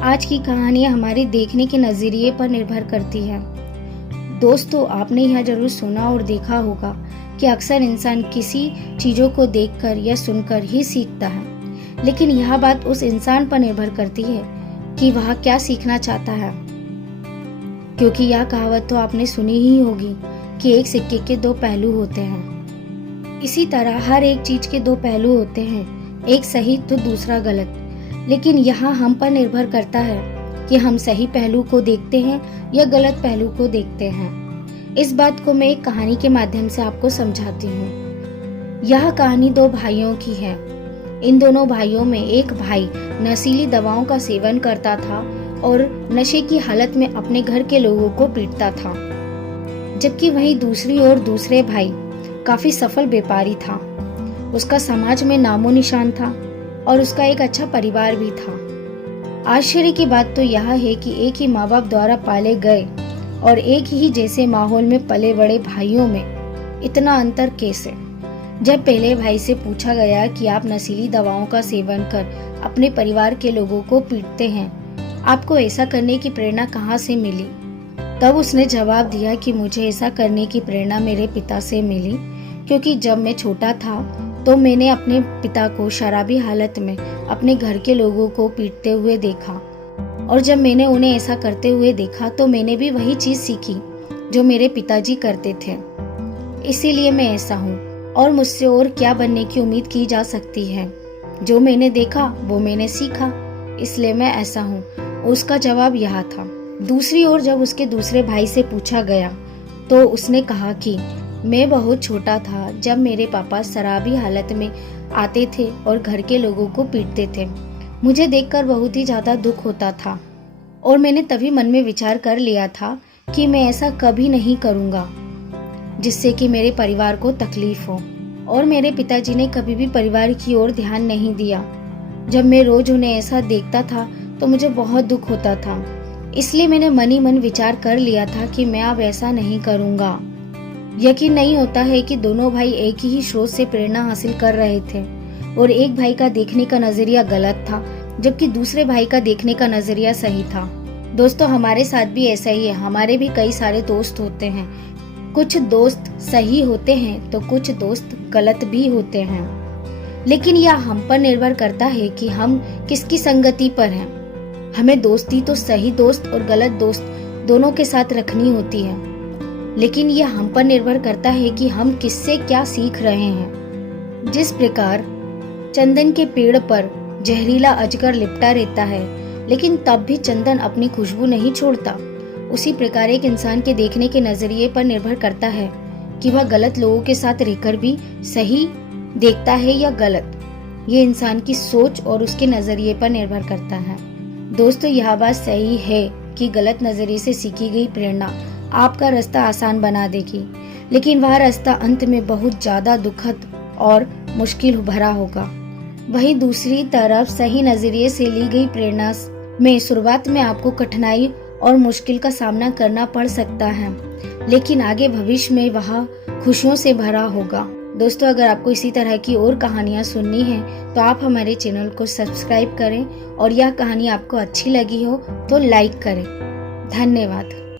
आज की कहानी हमारे देखने के नज़रिए पर निर्भर करती है। दोस्तों, आपने यह जरूर सुना और देखा होगा कि अक्सर इंसान किसी चीज़ों को देखकर या सुनकर ही सीखता है, लेकिन यह बात उस इंसान पर निर्भर करती है कि वह क्या सीखना चाहता है। क्योंकि यह कहावत तो आपने सुनी ही होगी कि एक सिक्के के दो पहलू होते हैं। इसी तरह हर एक चीज के दो पहलू होते हैं, एक सही तो दूसरा गलत। लेकिन यहाँ हम पर निर्भर करता है कि हम सही पहलू को देखते हैं या गलत पहलू को देखते हैं। इस बात को मैं एक कहानी के माध्यम से आपको समझाती हूँ। यह कहानी दो भाइयों की है। इन दोनों भाइयों में एक भाई नशीली दवाओं का सेवन करता था और नशे की हालत में अपने घर के लोगों को पीटता था, जबकि वहीं दूसरी ओर दूसरे भाई काफी सफल व्यापारी था। उसका समाज में नामो निशान था और उसका एक अच्छा परिवार भी था। आश्चर्य की बात तो यह है कि एक ही माँ बाप द्वारा पाले गए और एक ही जैसे माहौल में पले बड़े भाइयों में इतना अंतर कैसे। जब पहले भाई से पूछा गया कि आप नशीली दवाओं का सेवन कर अपने परिवार के लोगों को पीटते हैं, आपको ऐसा करने की प्रेरणा कहाँ से मिली? तब उसने जवाब दिया कि मुझे ऐसा करने की प्रेरणा मेरे पिता से मिली, क्योंकि जब मैं छोटा था तो मैंने अपने पिता को शराबी हालत में अपने घर के लोगों को पीटते हुए देखा, और जब मैंने उन्हें ऐसा करते हुए देखा तो मैंने भी वही चीज सीखी जो मेरे पिताजी करते थे। इसीलिए मैं ऐसा हूँ, और मुझसे और क्या बनने की उम्मीद की जा सकती है। जो मैंने देखा वो मैंने सीखा, इसलिए मैं ऐसा हूँ। उसका जवाब यह था। दूसरी ओर जब उसके दूसरे भाई से पूछा गया तो उसने कहा कि मैं बहुत छोटा था जब मेरे पापा शराबी हालत में आते थे और घर के लोगों को पीटते थे। मुझे देखकर बहुत ही ज्यादा दुख होता था और मैंने तभी मन में विचार कर लिया था कि मैं ऐसा कभी नहीं करूँगा जिससे कि मेरे परिवार को तकलीफ हो। और मेरे पिताजी ने कभी भी परिवार की ओर ध्यान नहीं दिया। जब मैं रोज उन्हें ऐसा देखता था तो मुझे बहुत दुख होता था। इसलिए मैंने मन ही मन विचार कर लिया था कि मैं अब ऐसा नहीं करूँगा। यकीन नहीं होता है कि दोनों भाई एक ही स्रोत से प्रेरणा हासिल कर रहे थे और एक भाई का देखने का नजरिया गलत था, जबकि दूसरे भाई का देखने का नजरिया सही था। दोस्तों, हमारे साथ भी ऐसा ही है। हमारे भी कई सारे दोस्त होते हैं। कुछ दोस्त सही होते हैं तो कुछ दोस्त गलत भी होते हैं, लेकिन यह हम पर निर्भर करता है कि हम किसकी संगति पर हैं। हमें दोस्ती तो सही दोस्त और गलत दोस्त दोनों के साथ रखनी होती है, लेकिन यह हम पर निर्भर करता है कि हम किससे क्या सीख रहे हैं। जिस प्रकार चंदन के पेड़ पर जहरीला अजगर लिपटा रहता है, लेकिन तब भी चंदन अपनी खुशबू नहीं छोड़ता, उसी प्रकार एक इंसान के देखने के नजरिए पर निर्भर करता है कि वह गलत लोगों के साथ रहकर भी सही देखता है या गलत। ये इंसान की सोच और उसके नजरिए पर निर्भर करता है। दोस्तों, यह बात सही है कि गलत नजरिए से सीखी गई प्रेरणा आपका रास्ता आसान बना देगी, लेकिन वह रास्ता अंत में बहुत ज्यादा दुखद और मुश्किल भरा होगा। वहीं दूसरी तरफ सही नजरिए से ली गई प्रेरणा में शुरुआत में आपको कठिनाई और मुश्किल का सामना करना पड़ सकता है, लेकिन आगे भविष्य में वह खुशियों से भरा होगा। दोस्तों, अगर आपको इसी तरह की और कहानियां सुननी है तो आप हमारे चैनल को सब्सक्राइब करें, और यह कहानी आपको अच्छी लगी हो तो लाइक करें। धन्यवाद।